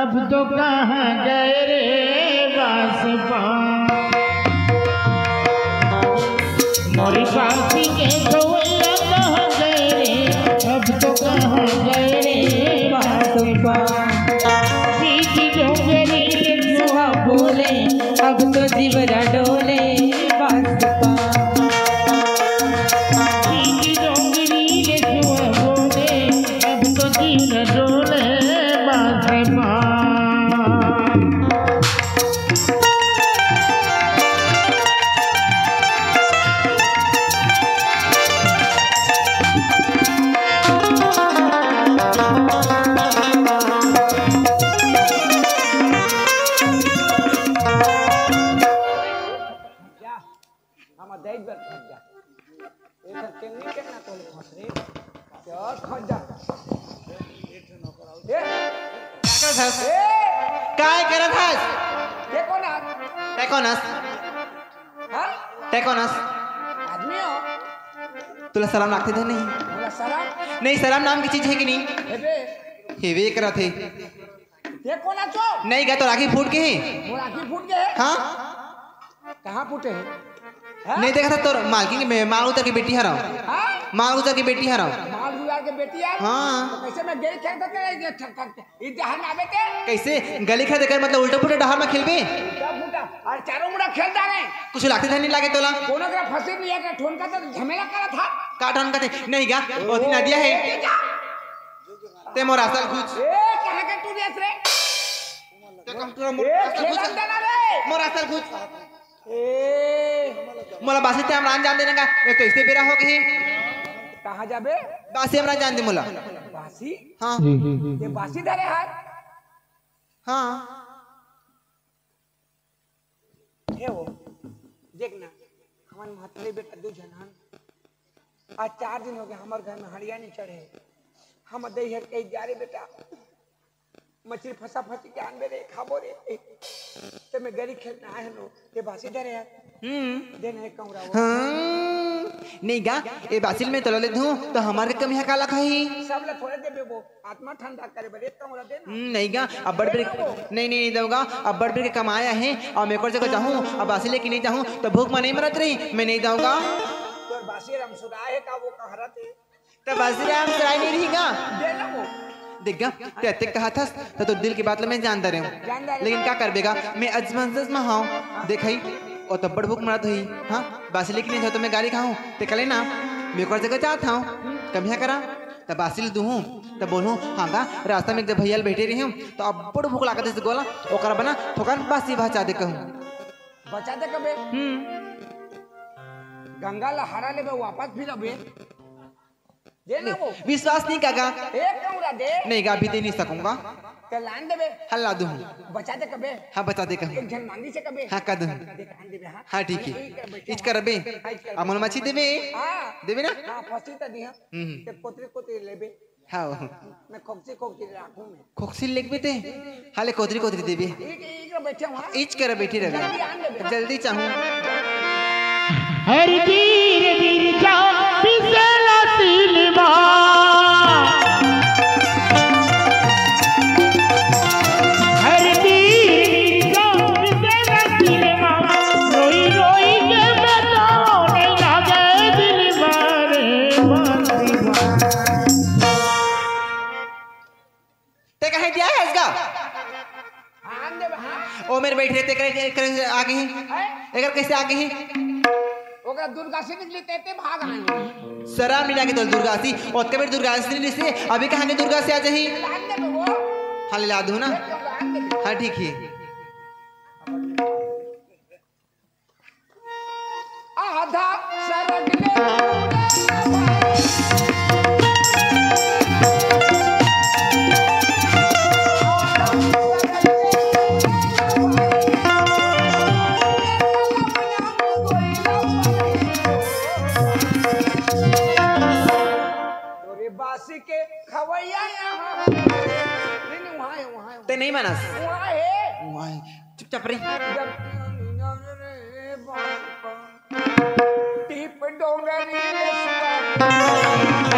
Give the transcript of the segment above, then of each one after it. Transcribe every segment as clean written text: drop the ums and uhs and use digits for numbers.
अब तो कहाँ गए रे बांसुपा। मोरी बांसी के गवैया कहाँ गए रे, अब तो कहाँ गए रे बांसुपा। सीधी डोंगरी जुआ बोले, अब तो जीवरा डोले बांसुपा। सीधी डोंगरी जुआ बोले, अब तो जीवरा डोले बांसुपा। काय करत हस? टेकोनस आदमी हो तुला सलाम लागते थे नहीं? बोला सलाम नहीं सलाम नाम की चीज है कि नहीं? हेबे हेवे करा थे देखो ना चो नहीं गया तो राखी फूट के है। वो राखी फूट गए हाँ कहाँ फूटे हैं नहीं देखा था तो मालकिन के मालूता की बेटी हराओ, हाँ मालूता की बेटी हराओ। माल गुजार के बेटी यार हाँ। तो कैसे मैं गई खेल करके इस जहान आवे थे कैसे गली खा देकर मतलब उल्टा पुल्टा डहार में खेलबे क्या फूटा और चारों मुड़ा खेलता रहे कुछ लागते थे नहीं लागे तोला कोनो का फंसे नहीं है का ठोन का तो झमेला करा था काटन का थे नहीं गा वो दिन नदिया है ते मोर असल कुछ ए कहां के तू देख रे ते कंप्यूटर मोर ए खेलन देना रे मोर असल कुछ ए मोला बासी ते हमरा जान देने का एक तो इससे बेरा हो गई कहां जाबे बासी हमरा जान दे मोला बासी हां ये बासी धरे हाथ हां ए वो देखना हमार महतरे बेटा दो जनन आज 4 दिन हो गए हमारे घर में हड़िया नहीं चढ़े हम दे है कहीं जा रे बेटा मछली फंसा फंसी के आन रे खाबो रे ते मैं गरी खेलना है नो ते बासी धरे यार दे नहीं कहूरा वो नहीं गा ए बासिल में तलो ले दूं तो हमारे कम यहाँ काला खाई सब ले थोड़े दे वो आत्मा ठंडा करे बड़े कहूरा दे ना नहीं गा अब बड़ बड़ नहीं दूंगा अब बड़ बड़ के कमाया है और मैं और जगह जाऊँ अब बासिल लेके नहीं जाऊँ तो भूख में नहीं मरत रही मैं नहीं जाऊँगा तो बासी रामसुरा है का वो कह रहा थे तो बासिल रामसुरा नहीं रहेगा दे ना वो देख गा ते कहा था तो दिल की बात मैं जानता रहा हूँ लेकिन क्या कर बेगा मैं अजमंजस में हाँ देख और तब बड़ भूख मरत हुई हाँ बासिल लेके नहीं जाओ तो मैं गाड़ी खाऊँ तो कले ना मैं और जगह जाता हूँ कब यहाँ करा तब बासिल दूँ तब बोलूँ हाँ का रास्ता में जब भैया बैठे रही हूँ तो अब बड़ भूख लागत है गोला ओकरा बना ठोकर बासी बचा दे कहूँ बचा दे कबे गंगा लहरा ले वापस फिर अबे दे ना वो विश्वास नहीं काका एक कहूरा दे नहीं गा अभी दे नहीं सकूंगा ते लान देबे हल्ला दूँ बचा दे कबे हाँ बता दे कहूँ एक जन मांगी से कबे हाँ कर दूँ देख आन देबे हाँ ठीक है इच कर बे अमोल मछली देवे हां देवे ना हां फसी त दिया ते कोतरी कोतरी लेबे हाँ मैं खोक्सी खोक्सी राखूं मैं खोक्सी लेक बेटे हाले कोतरी कोतरी देवे एक बैठे वहां इच कर बैठी रहे जल्दी चाहूँ हर वीर वीर जा बिसला तिलवा हर वीर जा बिसला तिलवा रोई रोई के बताओ नहीं लागे दिल मारे बांसुपा। ते कहे दिया है इसका आन देबे हां ओ मेरे बैठ रहे ते करे आगे ही अगर कैसे आगे ही ओकरा दुर्गा से निकली तेते भाग आए शराब मिला के तो दुर्गा सी और कबीर दुर्गा से से अभी कहाँ के दुर्गा से आ जाही लान देबे वो हाले ला दूँ ना लान देबे हाँ ठीक है आधा सरग ले बासी के खवैया यहाँ नहीं वहाँ ते नहीं मानस है चुपचाप रही टीप डोंगरी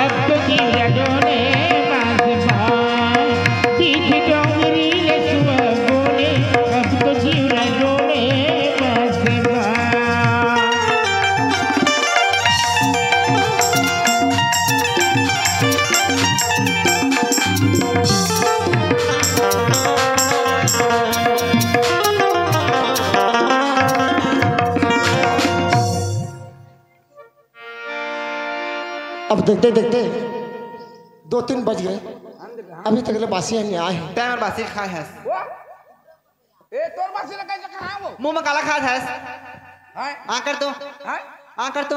अब तो जीरा डोले बांसुपा, तीख डोंगरी अब देखते देखते 2-3 बज गए, अभी तक बासी नहीं आए हैं। तैयार बासी खाए है ए तोर बासी लगा कैसे खा वो मुंह में काला खात है हां आ कर तो हां आ कर तो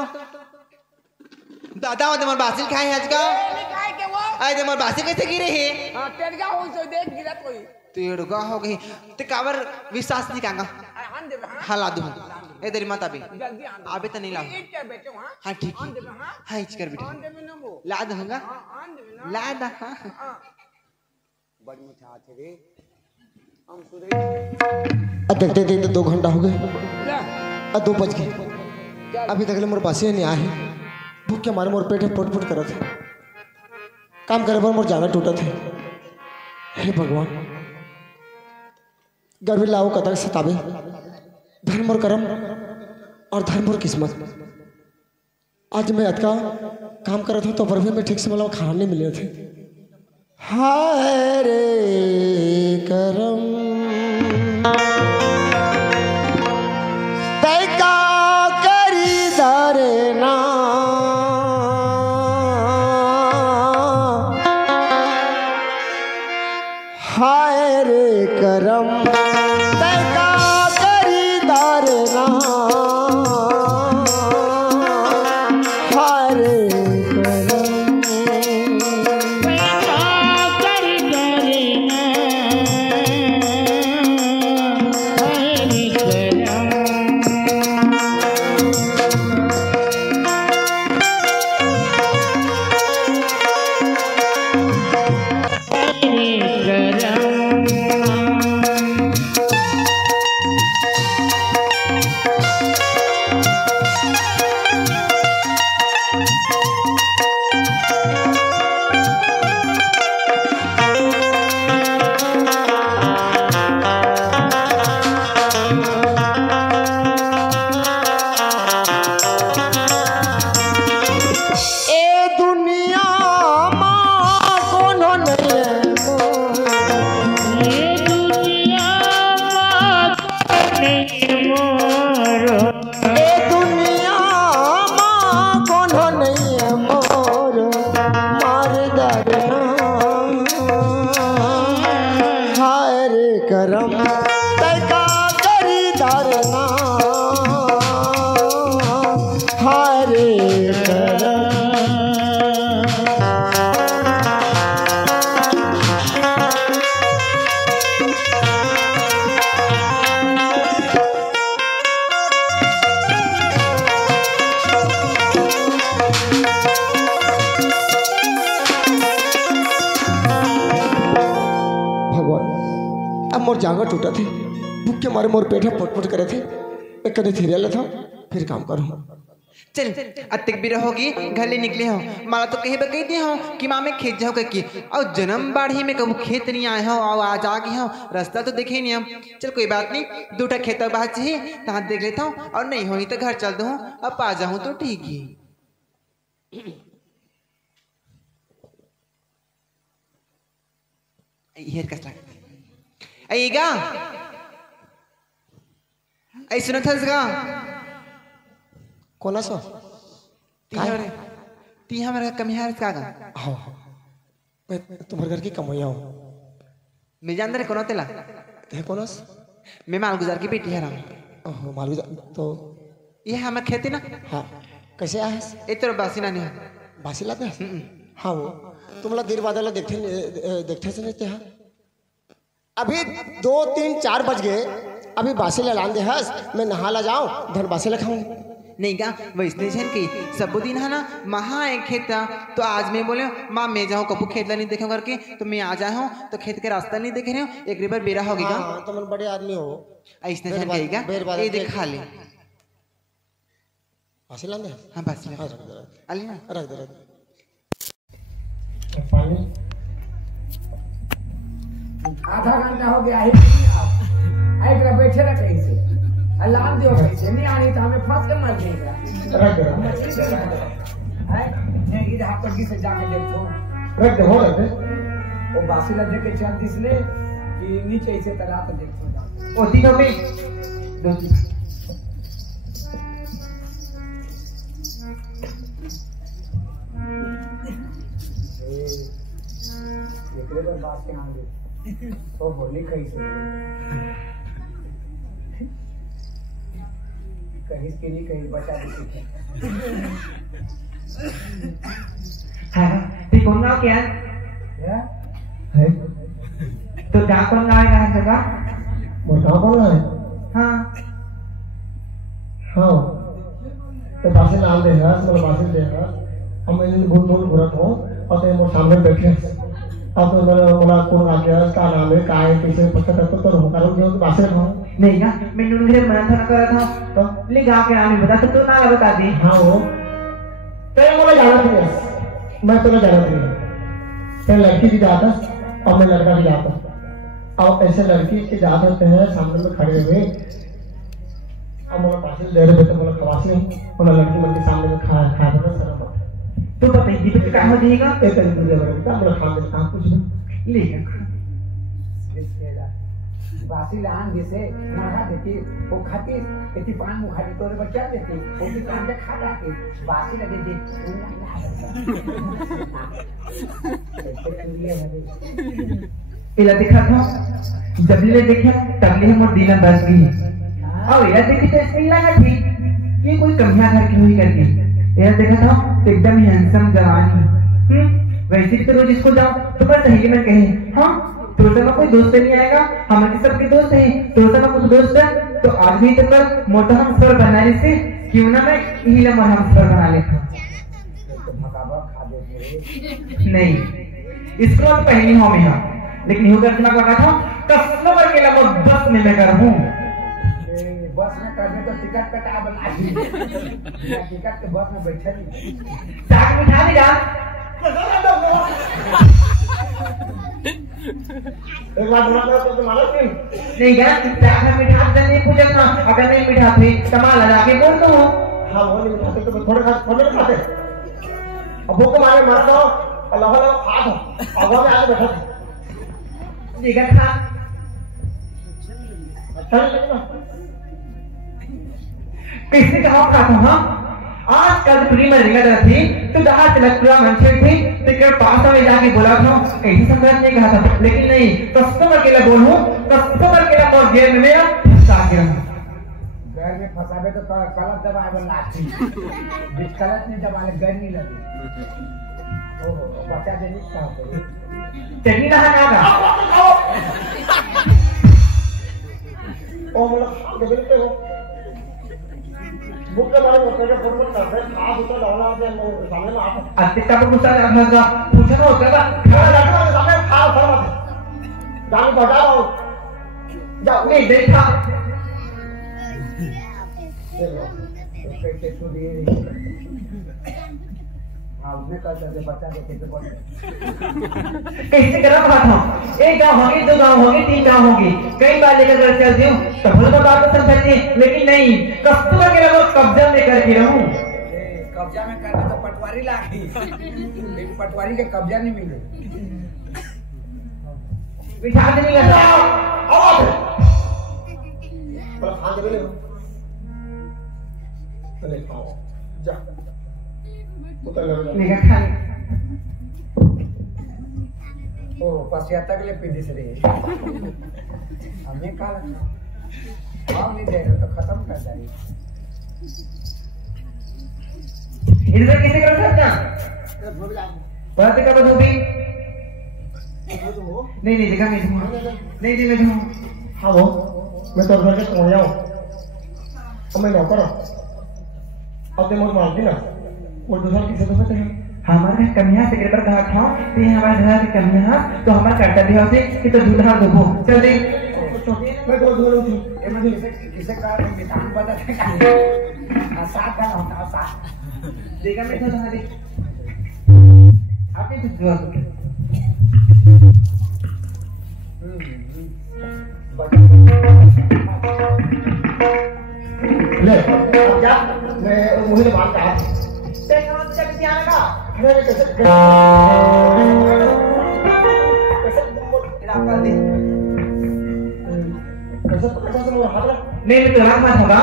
दादा वो मोर बासी खाए है आज का नहीं खाए के वो आए दे मोर बासी कैसे गिरे है हां टेड़गा होई सो देख गिरत होई तेड़गा हो गई ते कावर विश्वास नहीं कांगा आन दे हां हाँ ला दूं ए तेरी माता भी जल्दी आन आबे तो नहीं लाऊं एक के बेटे हां हाँ ठीक आन दे है हां हाँ इच कर बेटा आन दे ना वो ला दूंगा हां आन दे ना ला दा हाँ हां बड़ मीठा थे रे हम सुधरे अब देखते देखते 2 घंटा हो गए, ले अब 2 बज गए, अभी तक मोर बासी नहीं आए हैं। भूख के मारे मोर पेट पुट पुट करत है, काम करे पर मोर जाना टूटत है। हे भगवान, गर्मी लाओ कतक सतावे, धर्म और कर्म और धर्म और किस्मत। आज मैं अतका काम कर रहा था तो पर भी मैं ठीक से मतलब खाना नहीं मिले थे। हाय रे करम तैका करी दारे ना, हाय रे करम तैका करी दारे ना, हाय रे करम करम तैका करी दारना, हाय रे करम मोर जांगा टूटा थे, भूख के मारे मोर पेट पटपट करे थे। मैं कदे थीरे लेता फिर काम करूँ। चल अतिक भी रहोगी घले निकले हो, माला तो कहीं बकई दे हो कि माँ में खेत जाओ करके, और जन्म बाढ़ी में कबू खेत नहीं आए हो और आज आ गए हो, रास्ता तो देखे नहीं हम। चल कोई बात नहीं, 2 खेत बाहर चाहिए तो देख लेता हूँ, और नहीं हो तो घर चल दो, अब आ जाऊँ तो ठीक ही। हेर कसला आईगा आई सुनत हसगा कोना सो ती हमारा कमियार कागा हाँ मैं तुम्हारे घर की कमैया हूँ। मैं जान रहे कोनो तेला ते कोनस मैं मालगुजार की बेटी हराम। ओह मालगुजार तो ये हमार खेती ना। हाँ कैसे आए ए तेरे बासी ना नहीं बासी लाते हाँ वो तुमला देर बाद देखते से नहीं हाँ अभी 2, 3, 4 बज गए, अभी बासी लान दे हस मैं नहा ला जाऊँ धन बासी ला खाऊँ। नहीं गा वैसने जन की सब दिन है ना महा एक खेत तो आज मैं बोले माँ मैं जाऊँ कपू खेत नहीं देखे करके, तो मैं आ जाए हूँ तो खेत के रास्ता नहीं देखे रहे हो, एक रिबर बेरा हो गया। हाँ, तो मन बड़े आदमी हो ऐसने जन कहेगा ये देख खा ले बासी लान दे। हाँ बासी ला अली ना रख दे आधा घंटा हो गया है एक बैठे ना कहीं से अलार्म दियो कैसे नहीं आनी तो हमें फंस के मर जाएगा है इधर आप से जाके देखो रख दे हो रख दे वो बासी लगे के चल दिसले कि नीचे से तला तो देख सो ओ ठीक है भाई एकरे पर बात के आगे तो बोली कैसे कहीं के नहीं कहीं बचा देती हाँ thì con ngáo kìa है tôi đã con ngáo ra rồi đó một đó có lời हाँ हाँ तो बासी नाम देगा मतलब बासी देगा हम इन भूल भूल बुरा हो और तो वो सामने बैठे अब तो बोला कौन आ गया इसका नाम है काय किसे पता तो हम करो जो बासी रखो नहीं ना मैंने उन्हें मना था करा था तो ले गा के नाम बता तो ना बता दी हाँ वो तेरे मुझे जाना था मैं तुम्हें जाना था तेरे लड़की की जाता और मैं लड़का भी जाता अब ऐसे लड़की के जाते होते हैं सामने में खड़े हुए अब मोला पास ले रहे तो मोला खवासी मोला लड़की मन के सामने में खा खा रहा सर तो बताइए दीपक का हो जाएगा एक तरीके से बता मोला खा दे कहां कुछ नहीं ले बासी लान जैसे मरहा देती वो खाती इतनी पान मुखाती तोरे बच्चा देती वो भी काम में खा जाती बासी लगे दे इला देखा था जब ले देखा तब ले हम दीना बस गई और इला देखी तो इसमें लगा थी ये कोई कमियां घर की हुई करके इला देखा था एकदम ही हैंडसम जवानी वैसे तो रोज इसको जाओ तो बस सही में कहे हाँ तो में कोई दोस्त नहीं आएगा हमारे सबके दोस्त हैं तो में कुछ दोस्त है तो आज भी तो कर मोटा हम स्वर बनाने से क्यों ना मैं हीला मर हम स्वर बना लेता नहीं इसको अब पहली हो में हाँ लेकिन हो करना लगा था कस्टमर के लिए बस में मैं कर हूँ बस में करने तो टिकट कटा बना दी टिकट के बस में बैठे साग मिठा देगा एक बात बोला तो मालूम नहीं क्या साग में मिठा नहीं पूछा ना अगर नहीं मिठा थी कमाल लगा के बोल तो हाँ वो नहीं खाते तो थोड़े खाते अब भूख मारे मरता हो अल्लाह अल्लाह खा दो अब वो में आके बैठा ठीक है खा अच्छा नहीं लगता किसने कहा खाता हूँ हाँ आजकल पूरी मरेगा थी तो जहाँ तिलकपुरा मंचे थी तो क्या पास में जाके बोला था ऐसी संगत नहीं कहा था लेकिन नहीं कस्टमर के लिए बोलूं कस्टमर के लिए और जेल में मेरा फंसा गया घर में फंसावे तो कलत दबाए बन लाठी जिस कलत नहीं दबाले घर नहीं लगे ओ बच्चा देने का चटनी कहाँ का ओ मतलब देखते हो भूख के मारे होते हैं फुटबॉल करते हैं खा तो डालना है सामने में आता अतिता को गुस्सा रखना का पूछना होता है खा जाता है सामने खा फरमा दे जान बजाओ जाओ नहीं देखा कैसे तो दिए आपने कल से बच्चा देखे तो बोल कैसे करा रहा था एक गांव होगी दो गांव होगी तीन गांव होगी कई बार लेकर घर चलती हूँ तो भले तो बात तो समझती लेकिन नहीं कस्टमर के लिए कब्जा में करके रहूं कब्जा में करना तो पटवारी लागी लेकिन पटवारी के कब्जा नहीं मिले बिठा नहीं लगा आवाज पर खा दे ले चले खाओ जा उतर ले लेकर खा ओ पश्चाता के लिए पीढ़ी से रही हमें कहा लगना हम नहीं दे रहे तो खत्म कर देंगे इधर किसे कर सकता बात का बदू भी नहीं नहीं देखा नहीं नहीं मैं दूँ हाँ वो मैं तो घर के सोया हूँ अब मैं नौकर हूँ अब ते मुझे मारती ना वो दूसरा किसे तो सकते हैं हमारे कन्या से पर कहा था कि हमारे घर की कन्या तो हमारा कर्तव्य होते कि तो दूल्हा दो चल दे मैं तो दूर हूँ ये मैं किसे कहा मिठान बता साथ का होता साथ देखा मैं तो तुम्हारी आपने कुछ दुआ की ले अब जा मैं मुझे मार का देखो चल जाएगा मैं कैसे नहीं तो लाख मत होगा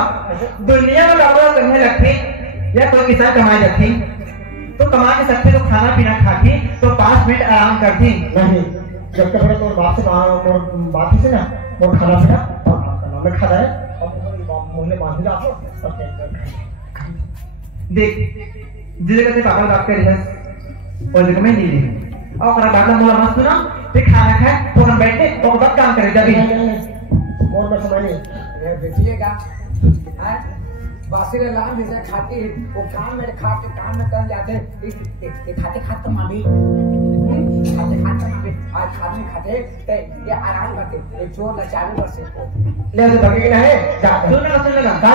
दुनिया में डॉक्टर करने लगते या कोई किसान कमाई रखी तो कमा के सकते तो खाना पीना खाती तो 5 मिनट आराम करती नहीं जब तक तो बात से बात से ना वो खाना पीना और खाना में खा रहा है और मुझे बांध दिया आप देख जिले कहते पापा बात कर बस और जगह में नहीं ले और करा बात बोला मत सुना फिर खाना खाए तो हम बैठे और बात काम करे जब और मैं समझ नहीं देखिएगा बासी लाल जैसे खाती वो काम में खा के काम में कर जाते खाते खाते मामी खाते खाते मामी आज खाते खाते ये आराम करते एक जोर लचावे बस ले तो बगे ना है जा सुनना का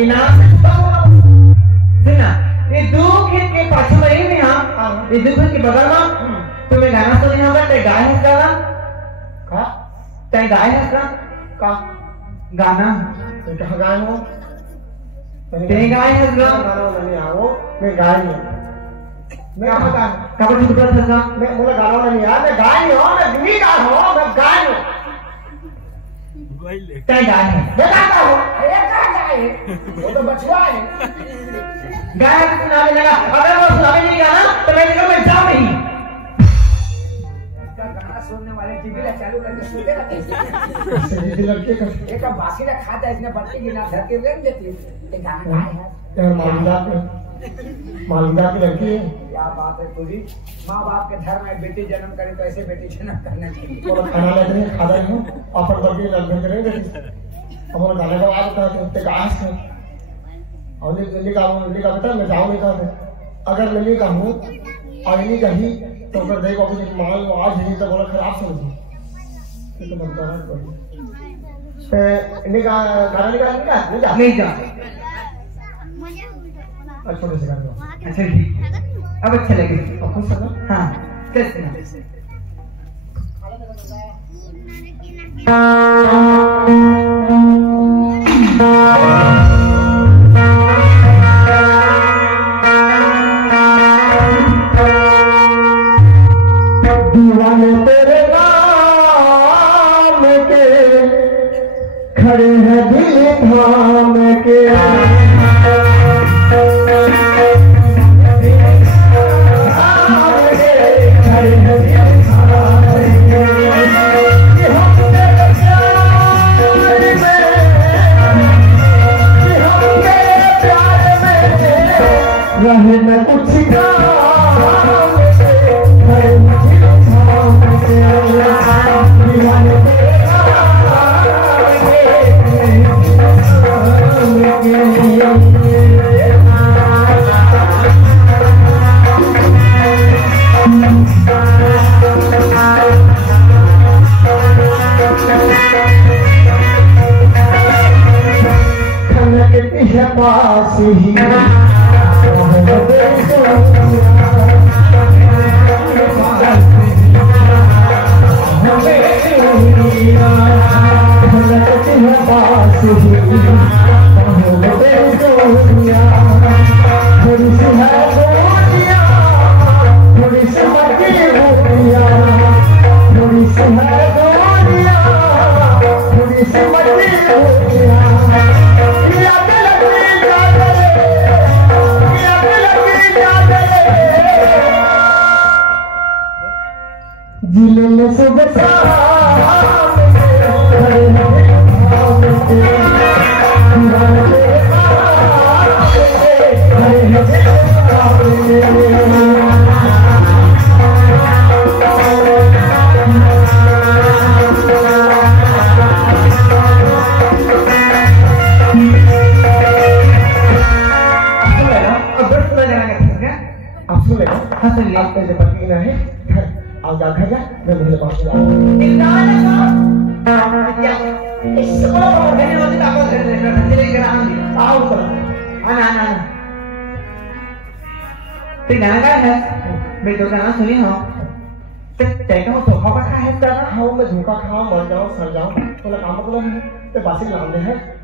इनाम से सुनना ये दो खेत के पाछे में ही हां ये दो खेत के बगल में तुम्हें गाना सुनना होगा ते गाय है गाना का ते गाय है का गाना तो कहां गाय हो ते गाय है गाना नहीं आओ मैं गाय नहीं मैं पता कब तू बोल था मैं बोला गाना नहीं यार मैं गाय नहीं हूं मैं गिनी का हूं मैं गाय हूं ते गाय है मैं गाता हूं ये क्या गाय है वो तो बछवा है गाय को सुनाने लगा अगर वो सुनाने नहीं गाना तो मैं निकल मैं जाऊं नहीं गाना सुनने वाले टीवी ला चालू करके सुनते रहते ये लड़के का एक बासी ला खाता है इसने बत्ती गिना धर के रख देती है ये गाना गाय है यार मालूमदार की लड़की है क्या बात है पूरी माँ बाप के धर्म में बेटी जन्म करे तो ऐसे बेटी जन्म करना चाहिए और खाना लेते हैं खाता हूं अपन बर्गे लग करेंगे हमारा गाने का आवाज होता है तो गास है और दिल्ली का बता मैं जाऊं नहीं कहते अगर मैं नहीं कहूं और नहीं कही तो फिर देखो कि माल आज नहीं तो बड़ा खराब समझी तो बनता है इन्हीं का गाना नहीं जा छोटे से गाना अच्छा ठीक अब अच्छा लगे अब खुश है ना हाँ कैसे ना दीवाने तेरे नाम के खड़े हैं दिल थाम के पास ही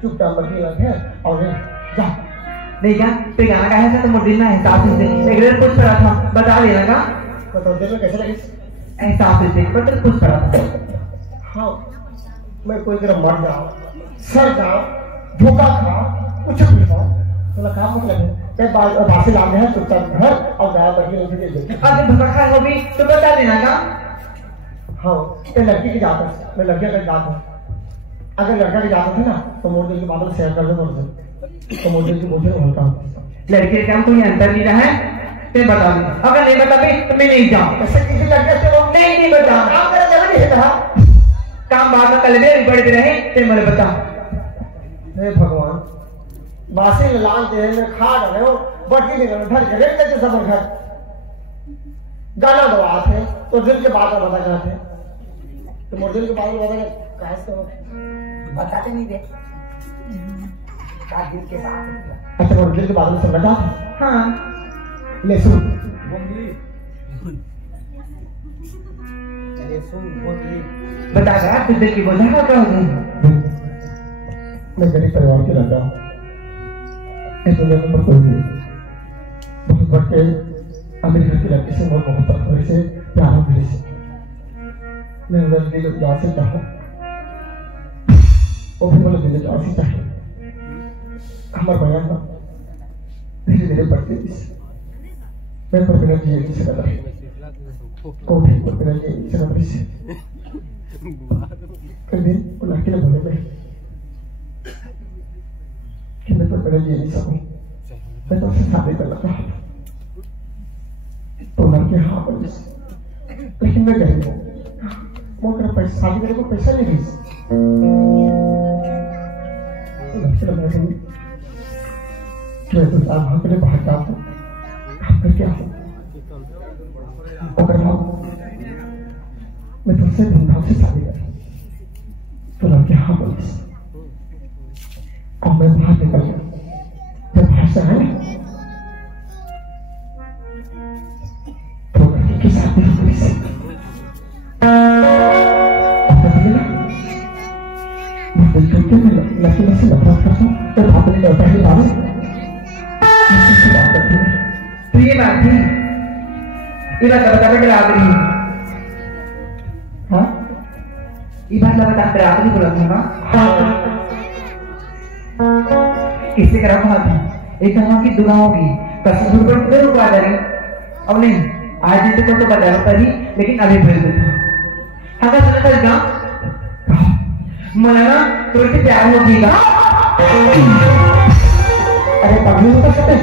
चुपचाप बैठी रहते हैं और जा नहीं क्या तो गाना का है तो मुझे ना हिसाब से एक दिन कुछ करा था बता देना का तो दिल में कैसे लगी हिसाब से बट कुछ करा था हाँ मैं कोई तरह मर जाओ, सर जाओ, धोखा खाओ, कुछ भी खाओ, तो काम मतलब है मैं बासी लाने हैं चुपचाप घर और गाय बकरी उसे दे दे। अगर धोखा खा हो भी तो बता देना का। हाँ ये लड़की की जात है, मैं लड़के का जात हूँ। अगर लड़का की जात है ना तो मोड़ दिल के बादल शेयर कर दो मुझसे, तो मोड़ दिल की बोझे बोलता हूँ। लड़के का कोई अंतर नहीं रहा है ते बता दे, अगर नहीं बता तो मैं नहीं जाऊँ। ऐसे किसी लड़के से वो नहीं बता, काम करने जगह नहीं है कहा, काम बाद में कल भी बढ़ते रहे ते मुझे बता। हे भगवान बासी लाल दे में खा डाले हो बटी नहीं कर घर के रेट लेते सब घर गाना दवा थे तो दिल के बात बता जाते तो मोर दिल के बात बता कैसे हो बताते नहीं दे का दिल के बात। अच्छा मोर दिल के बात से बता। हाँ ले सुन चले सुन बोली बता रहा तुझे की बोझा का क्या हो गई। मैं गरीब परिवार के लड़का हूँ, इस दुनिया में कोई नहीं, बहुत बढ़ के अमीर घर की लड़की से बहुत मोहब्बत मेरे से प्यार हो मेरे से, मैं उधर दिल उदास से चाहूँ, वो भी मुझे दिल उदास से चाहे, हमारे बयान ना धीरे धीरे बढ़ती थी, मैं पर बिना जिए किसी का नहीं, वो भी पर बिना जिए किसी का नहीं, कल दिन वो लड़की ने बोले मैं कि मैं तो बिना जिए नहीं सकूं, मैं तो उससे शादी करना चाहता हूं, तो लड़के हाँ बोले, लेकिन मैं गरीब हूँ, वो मेरा पैसा शादी करने को पैसा नहीं दी, तो लड़के ने बोले कि मैं तो साल भाग के लिए बाहर जाता हूँ, काम करके आऊँ, अगर मैं तुमसे धूमधाम से शादी करूँ, तो लड़के हाँ बोले, और मैं बाहर निकल गया, जब बाहर से आया तो लड़की की शादी हो गई से, क्योंकि मैं लड़की में से नफरत करता हूँ, तो बात नहीं लौटा ही बात करती है। तो ये बात थी, ये बात बता के रात नहीं, हाँ ये बात बता के रात नहीं बोला था किससे करा था एक हम की दुआ होगी कसम पर किधर रुका जा रही अब नहीं आज तो तो बता रहा ही लेकिन अभी बोल देता अगर सुना था जा मना तो से प्यार हो गया अरे पगली तो सकते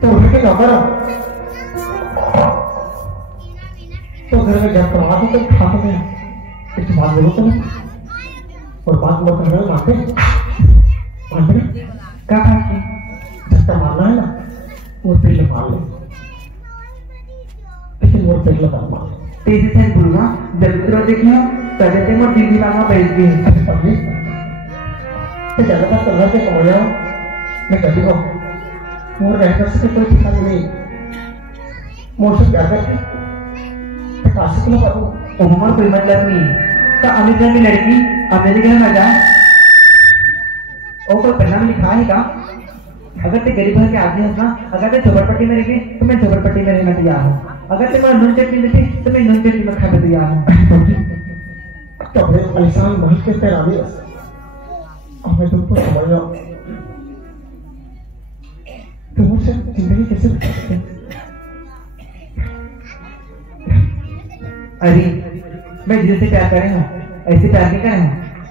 तो उनके नौकर तो घर में जब करवा तो खाते में कुछ बात बोलो तो और बात बोलते हैं ना क्या बात की झटका मारना है ना वो पेड़ मार ले लेकिन वो पेड़ लगा मार तेजी से बोलूंगा जब तो देखियो तब तक मैं दिल्ली वाला बैठ गई पगली तो ज्यादा तो घर से कहो जाओ मैं कभी को मोर रहकर से कोई ठिकाना नहीं मोर से प्यार करती तो काशी को करूँ उम्र कोई मतलब नहीं तो अमेरिका की लड़की अमेरिका में जाए और कोई पढ़ना में लिखा है का अगर ते गरीब घर के आदमी है ना अगर ते झोपड़पट्टी में रहे तो मैं झोपड़पट्टी में रहना तैयार हूँ अगर ते नून चटनी में थे तो मैं नून चटनी में खाने तैयार हूँ तो फिर परेशान बहुत के तेरा भी और मैं तुमको समझ रहा हूँ तो मुझसे जिंदगी कैसे बिताते अरे मैं दिल से प्यार करे हूँ ऐसे प्यार नहीं करे हूँ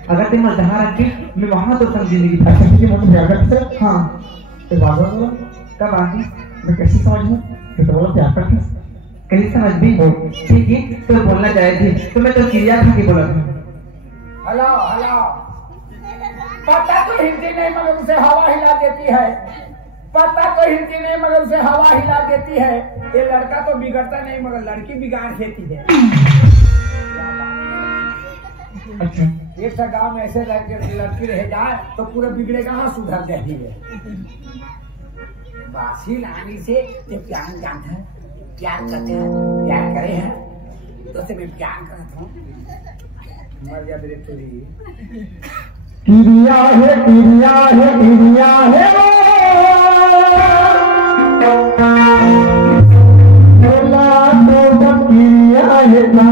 अगर तुम जहाँ रखी मैं वहाँ तो सब जिंदगी था अच्छा मुझे मतलब प्यार करते थे हाँ तो बात बोलो कब आती मैं कैसे समझूं कि तुम लोग प्यार करते कहीं समझ भी हो ठीक है तो बोलना चाहिए थी तो मैं तो चिड़िया खा के बोला था हेलो हेलो पता तो हिलती नहीं मगर उसे हवा हिला देती है पता तो हिलती नहीं मगर उसे हवा हिला देती है ये लड़का तो बिगड़ता नहीं मगर लड़की बिगाड़ देती है अच्छा एक सा गाँव में ऐसे लड़की रह जाए तो पूरा बिगड़ेगा हाँ सुधर जाती है बासी रानी से ये प्यार जानता है प्यार करते हैं प्यार करे हैं तो से मैं प्यार करता हूँ मर जा मेरे चोरी किरिया है किरिया है किरिया है बोला तो किरिया है ना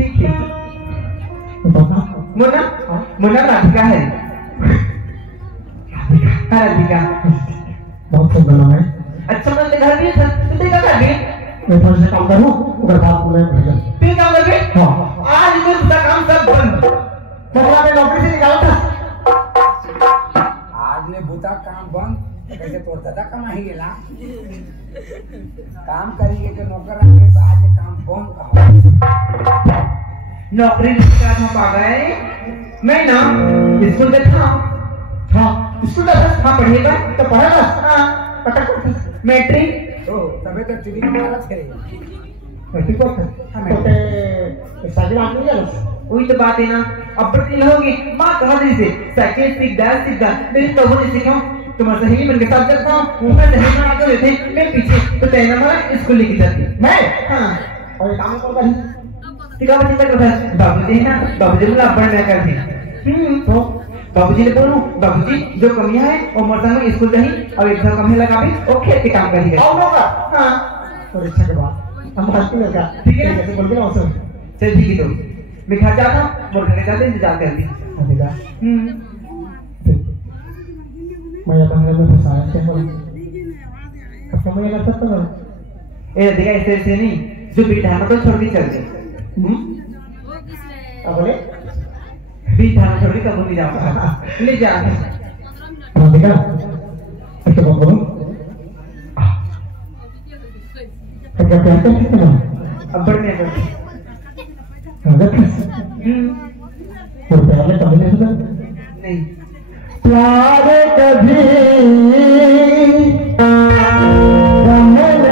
ठीक ठीक। मुन्ना मुन्ना राधिका है। हाँ राधिका। बहुत सुंदर नाम है। अच्छा मैं घर भी था तो देखा कर भी मैं थोड़ा सा काम करूँ उधर बात बोले भेजा फिर काम करके हाँ आज तो दूसरा काम सब बंद। भगवान ने नौकरी से निकाला था। आज ने बुता काम बंद कैसे तोड़ दादा कमाई गेला काम करिए के नौकर रखे तो आज ये काम बंद कहा नौकरी निकाल हम आ गए। मैं ना स्कूल में था। हाँ स्कूल में था पढ़िएगा तो पढ़ेगा हाँ पता कर मैट्रिक तो तबे तो चुरी मारत करे ठीक है तो ते शादी रात नहीं जाना वही तो बात है ना। अब प्रतिदिन होगी माँ कहा दी से साइकिल सीख मेरी प्रभु ने सिखाओ तुम्हारे सहेली मन के साथ चलता हूँ वो मैं सहेली में आते हुए थे मैं पीछे तो तैना मारा स्कूल लेके जाती मैं हाँ और ये काम करता है सिखा बच्चे का बाबूजी है ना बाबूजी बोला अपन मैं करती तो बाबूजी ने बोलूं बाबूजी जो कमियां है वो मर्दा में स्कूल रही और एक दो कमियां लगा भी और खेत के काम करी और होगा हाँ परीक्षा के बाद हम भारती में क्या ठीक है कैसे बोल के ना उससे चल ठीक है तो मैं घर जाता हूँ और घर जाते इंतजार करती अधिका मैं ये बंगले में फंसाया क्या बोल अब मैं ये करता हूँ ए अधिका ऐसे नहीं जो बिठाना तो छोड़ के चल दे अब बोले बिठाना छोड़ के कबूल नहीं जाऊंगा ले जा अधिका ऐसे बोल क्या कहते हैं कितना अब बढ़ने कर गलत है और पहले कभी नहीं सुना नहीं प्यार कभी गम नहीं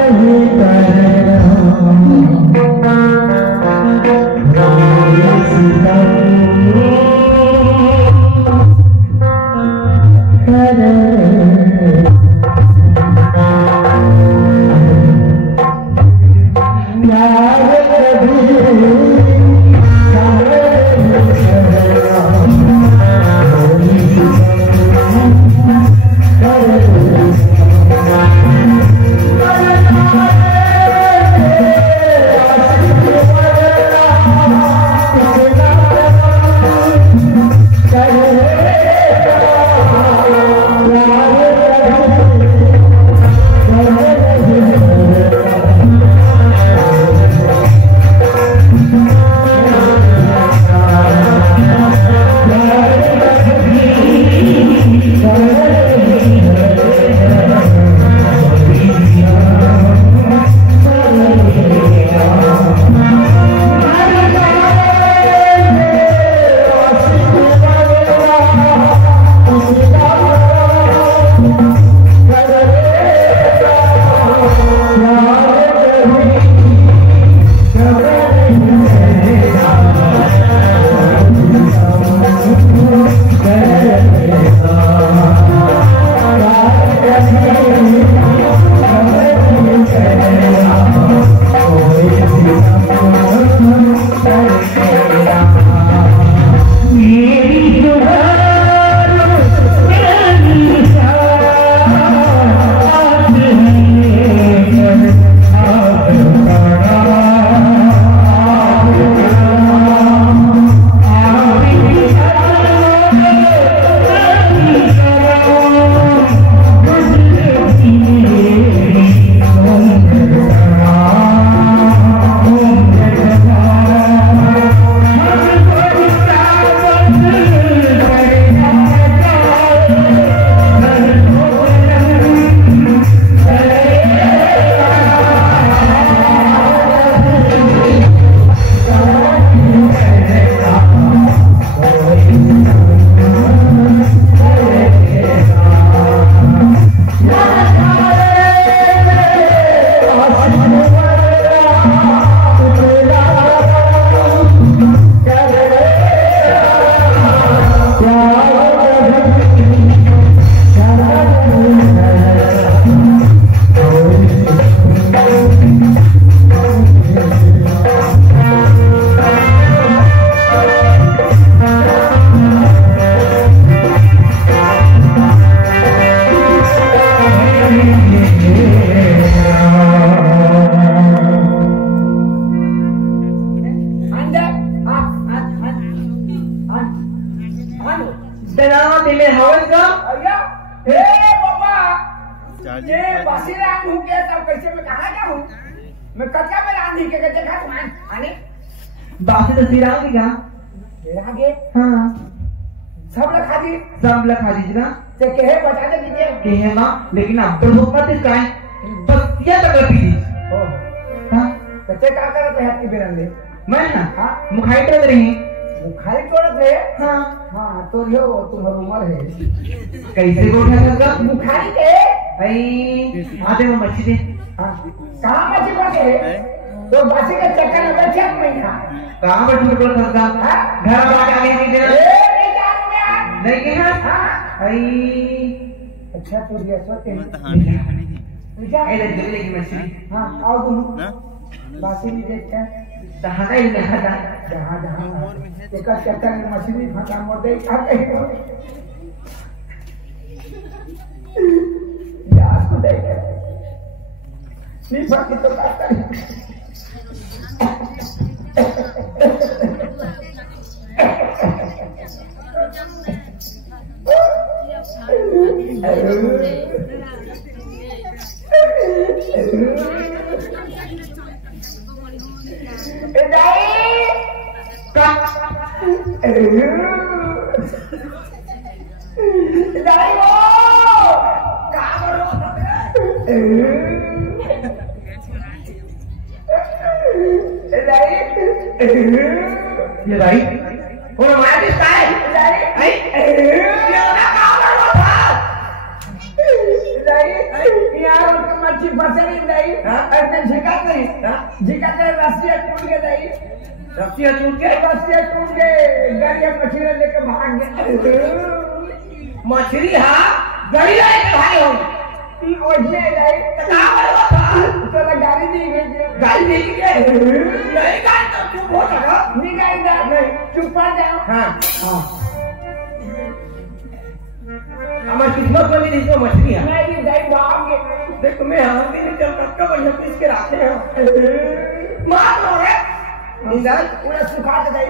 डरावा दिले हवन का अया हे बाबा ये बासी रात हूं के तब कैसे मैं कहां जाऊं मैं कच्चा में आंधी के देखा तुम आने बासी तो सिराव की का आगे हां सब लखा दी ना ते कहे बता दे दीजिए कहे मां लेकिन अब तो भूख मत इसका बस ये तक पी दी ओ हां तो ते का करत है की बेरंदे मैं ना हां मुखाई तो रही मुखारी तोड़त है हां हां तो यो तुम्हारी उम्र है कैसे बैठा था मुखारी के भाई आधे में मच्छी दे हां कहां मच्छी पड़े तो बासी के चक्कर में बैठा नहीं था कहां बैठे बोल सकता घर आ गए नहीं देना नहीं जाऊं मैं नहीं के हां हां आई अच्छा तो ये सोते ए ले दिल्ली की मछली हां आओ तुम बासी भी देखते हैं दहाड़ा ही नहीं था जहां जहां एक चक्कर में मछली फंसा मोड़ दे आ कहीं यार को देख नहीं फंसी तो क्या करें ये भाई और हमारा किसका है यार मच्छी फंसे नहीं ऐसे झिका नहीं रस्सी टूट गए नहीं रस्सी टूट के रस्सी टूट गए गाड़ी मछली लेके भाग गए मछली हाँ गड़ी लेके भागे हो ओझे नहीं तो गाड़ी नहीं गई गाड़ी नहीं गए नहीं गाड़ी तो चुप हो सका नहीं गाड़ी नहीं चुप पड़ जाओ हाँ हमारी किस्मत में नहीं तो मछली है मैं ये दाई भाग गए देख मैं हम भी निकल कब बढ़िया पीस के रखते हैं मार लो रे निकाल पूरा सुखा दे दाई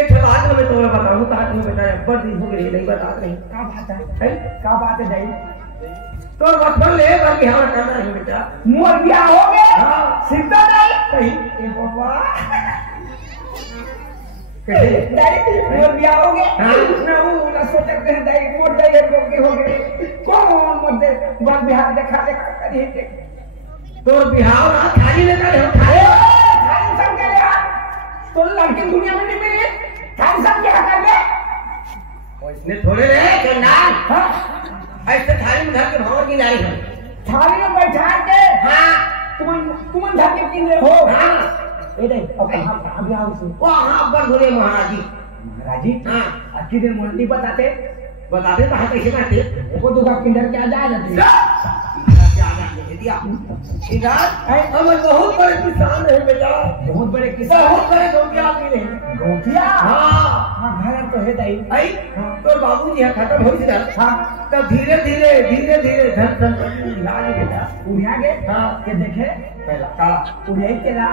एक बात मैं तुम्हें बताऊं कहा तुम्हें बताया बड़ दिन हो गई नहीं बता रही क्या बात है दाई तो बचपन ले बाकी हम करना है बेटा मोर ब्याह हो गए हां सीधा दाई सही ए बाबा कैसे दाई मोर ब्याह हो गए हां ना वो ना सोचते हैं दाई मोर दाई हो गए कौन मोर दे बन बिहार देखा करिए तो बिहार ना खाली लेकर हो खाली सब के यार तो लड़की दुनिया में नहीं मिली खाली सब क्या कर गए इसने थोड़े रहे जनाब हां ऐसे थाली में धर के भवन की नारी है थाली में बैठा के हाँ तुम धर के किन रहे हो हाँ ए दे अब हम यहाँ से वहाँ पर बोले महाराज जी महाराज जी हाँ अच्छी दिन मुंडी बताते कहाँ कैसे करते वो तो का किंडर क्या जा जाते हम बहुत बड़े किसान है बेटा बहुत बड़े किसान बहुत बड़े धोखिया आदमी नहीं धोखिया हाँ घर तो है दाई आई तो बाबूजी यहाँ खत्म हो गया हाँ तब धीरे धीरे धन संपत्ति आ गई बेटा उड़िया गए हाँ के देखे पहला काला उड़िया तेरा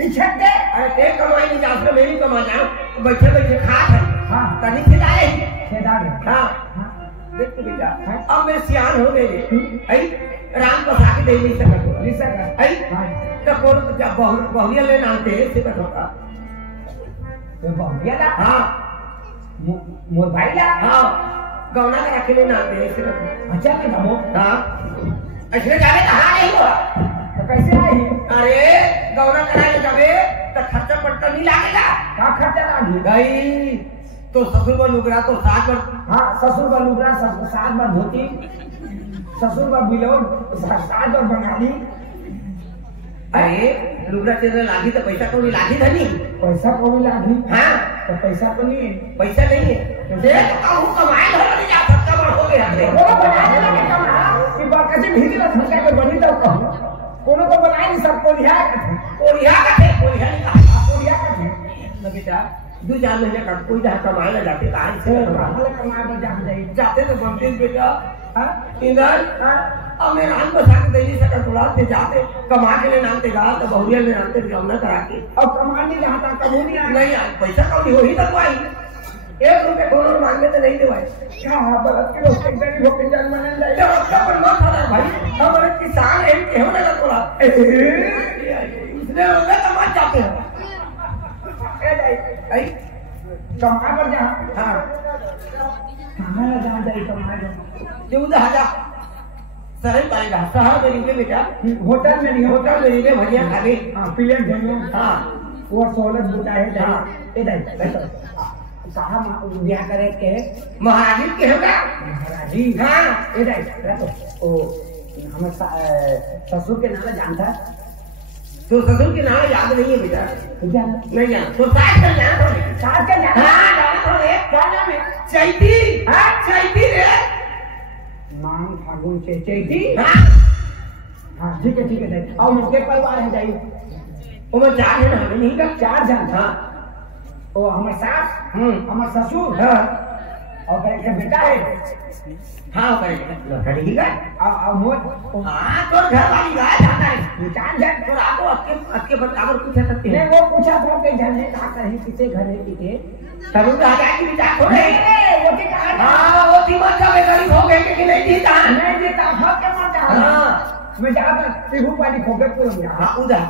इच्छते अरे ते कमाई नहीं जाते मैं भी कमा जाऊँ बैठे बैठे खा हाँ तनी खिलाए खेदा गए हाँ देख बेटा अब मैं सियान हो गई आई राम बसा के दे नहीं सकता आई तो कौन जब बहुरिया ले नामते से होता तो बहुरिया ला हाँ मोर भाई ला हाँ गौना का रखे ले नामते से अच्छा के दमो हाँ ऐसे जाने कहाँ नहीं हुआ तो कैसे आई अरे गौना कराने जावे तो खर्चा पड़ता नहीं लागेगा का खर्चा लागी भाई तो ससुर का लुगड़ा तो साथ पर हाँ ससुर का लुगड़ा साथ बार धोती ससुर का बिलोड साथ बार बंगाली अरे लुगड़ा चेहरा लागी तो पैसा को भी लागी था नहीं पैसा को भी लागी हाँ तो पैसा तो नहीं पैसा नहीं है देख कमाए घर नहीं जा सकता बड़ हो गया कोनो बना के लगे कमा कि बात कैसे भीड़ में फंसा के बनी तो कहूं कोनो को बनाई नहीं सब कोरिया का बेटा 2-4 महीने का कोई जहाँ कमाए जाते कहाँ से जाते तो बनते बेटा इधर अब मैं नाम बसा के दे नहीं सका थोड़ा से जाते कमा के लिए नामते गा तो बहुरिया ले नामते जमना करा के अब कमा नहीं रहा था कभी नहीं नहीं पैसा कभी हो ही तक आई 1 रुपये को मांगे तो नहीं देवाए क्या बरत के लोग गरीब होकर जान माने जाए उसका पर मत था भाई हमारे किसान है के होने लगा थोड़ा उसने होगा तो मत जाते हैं ए कमा पर जा हां कहां ना जा जाए कमा जो उधर हटा सरल पाएगा कहां गरीब बेटा होटल में नहीं होटल गरीब भजिया खा गई हां प्लेट जमीन हां वो सोलत बुटा है जहां ए दे कहा ब्याह करे के महाराजी के होगा महाराजी हाँ ये तो ओ हमारे ससुर के नाम जानता तो ससुर के नाम याद नहीं है बेटा नहीं जाना तो सास का जाना सास का जाना हाँ जाना तो रे क्या नाम है चैती हाँ चैती रे मांग फागुन से चैती हाँ हाँ ठीक है और मुझके परिवार है जाइए वो मैं 4 जन है नहीं का 4 जन था ओ हमारे सास हमारे ससुर हाँ और करेक्ट बेटा है हाँ करेक्ट लड़की का और मोट हाँ तो घर वाली गाय जाता है 4 जन तो आपको आपके बराबर पूछा सकते हैं नहीं वो पूछा था कि घर है कहाँ कहीं किसे घर है किसे तब तो आ जाएगी विचार हो गई वो की कहा हाँ वो थी मत जावे गरीब हो गए कि नहीं जीता नहीं जीता भाग के मत जा हाँ मैं जाता त्रिभुवन वाली खोके पूरा हाँ उधर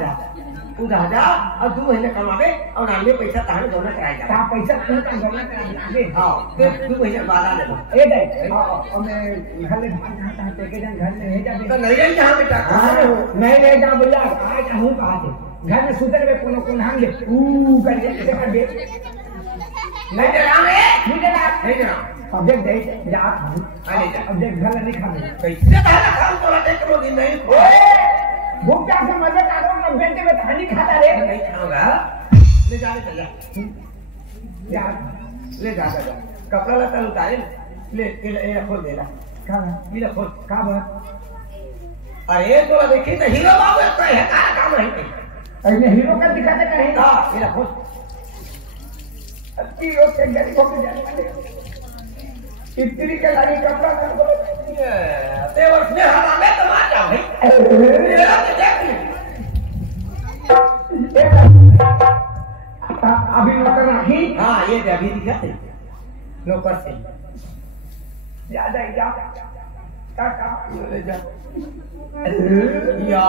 जा और 2 महीने कमावे और आगे पैसा ताने दोना कराई जा पैसा तू का दोना कराई लागे हां फिर 2 महीने बाद आ ले ए दे और मैं घर में भाग जाता है के जन घर में रह जाते तो नहीं रही जहां बेटा नहीं रह जा भैया आज हूं कहां से घर में सुतर में कोनो कोन हांगे कर के कर दे नहीं दे अब देख दे जा अब देख घर नहीं खाने कैसे तारा काम तोला देख लो दिन नहीं भूख प्यास से मजे काटो ना बेटे में खानी खाता रे नहीं खाऊंगा ले जा ले जा कपड़ा लता उतारे ले ये खोल देला का ये खोल का बात अरे तो देखी तो हीरो बाबू का है का काम है अरे हीरो का दिखाते कहीं का ये खोल अच्छी हो के गरीब हो के जाने इतनी के लागी कपड़ा कर दो ते वर्ष में हरामे तो मार जाओ भाई अभी नौकर नहीं हाँ ये अभी दिखाते नौकर से ज्यादा जा का ले जा या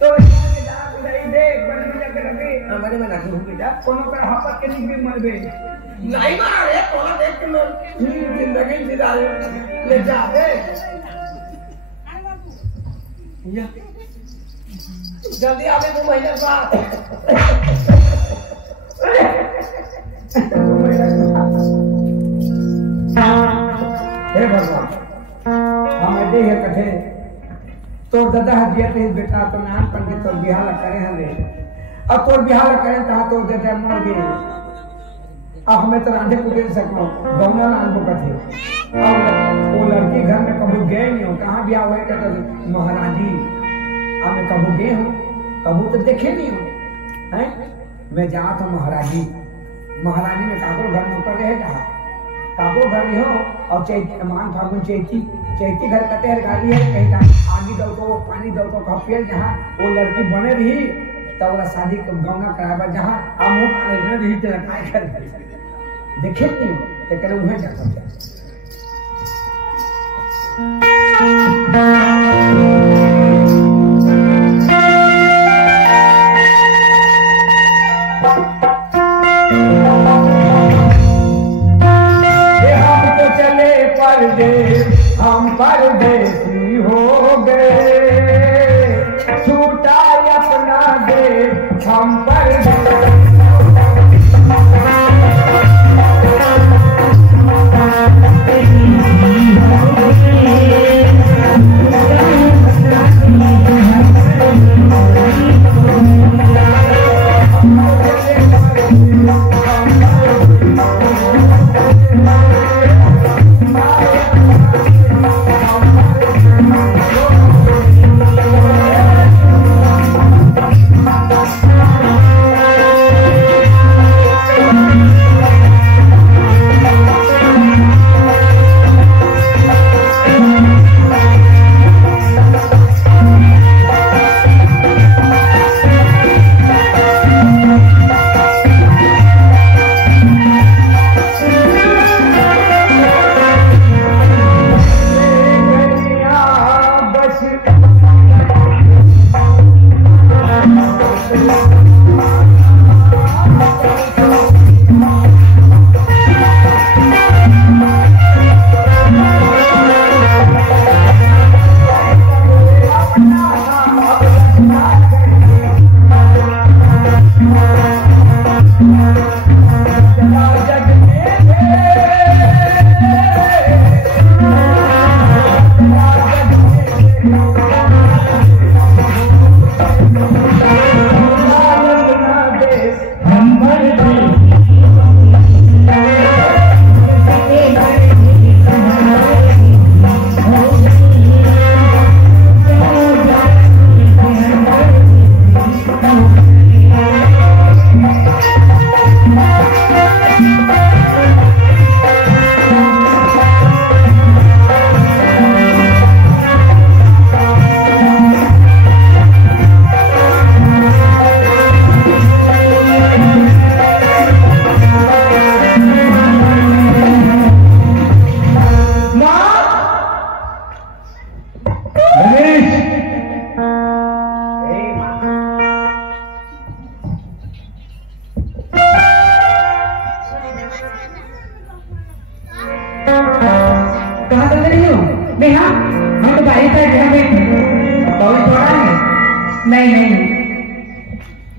तो देख बने में जाकर रखे बने में रखे बेटा कोनो पर हपत के निकल मर गए नहीं मारा रे कोनो देख के मैं जिंदगी जिला ले जा दे या जल्दी आवे 2 महीने बाद हे भगवान हम दे है कथे तो दादा हदिया ते बेटा तो नाम पंडित तो बिहार करे हले अब तो बिहार करे ता तो दादा मर गए अब हमें तो रांधे को दे सको गौना नाम को कथे और वो लड़की घर में कभी गए नहीं हो कहां ब्याह हुए कहता महाराजी अब मैं कभी गए हूं कभी तो देखे नहीं हो हैं मैं जा तो महाराजी में काको घर में ऊपर रहे कहा काको घर में हो और चैती मान फागुन चैती घर कते हर गाड़ी है कहीं आगे दो तो पानी दो तो कपियल जहाँ वो लड़की बने रही तब वाला शादी गौना कराबा जहाँ हम वो रही तेरा काय कर देखे नहीं तो करे उन्हें जा सकता हम परदेसी हो गए छूटा अपना देश हम परदेसी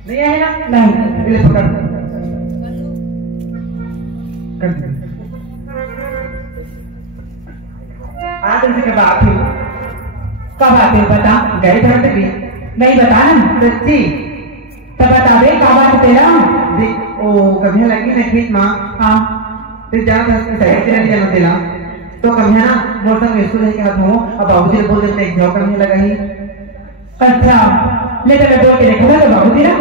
नहीं है ना? नहीं। ले पकड़ कर दे। आज तुमसे बात हुई। कब आते हो बता? गए घर पे भी नहीं बता ना। सच्ची तो बता दे कब आते तेरा? ओ कभी लगी ना ठीक माँ। हाँ ते जाना था सही तेरा नहीं जाना तेरा तो कभी ना बोलता हूँ स्कूल के हाथ हूँ अब बाबूजी ने बोल देते एक जॉब करने लगा ही। अच्छा ले तो मैं बोल के देखूंगा तो बाबू तेरा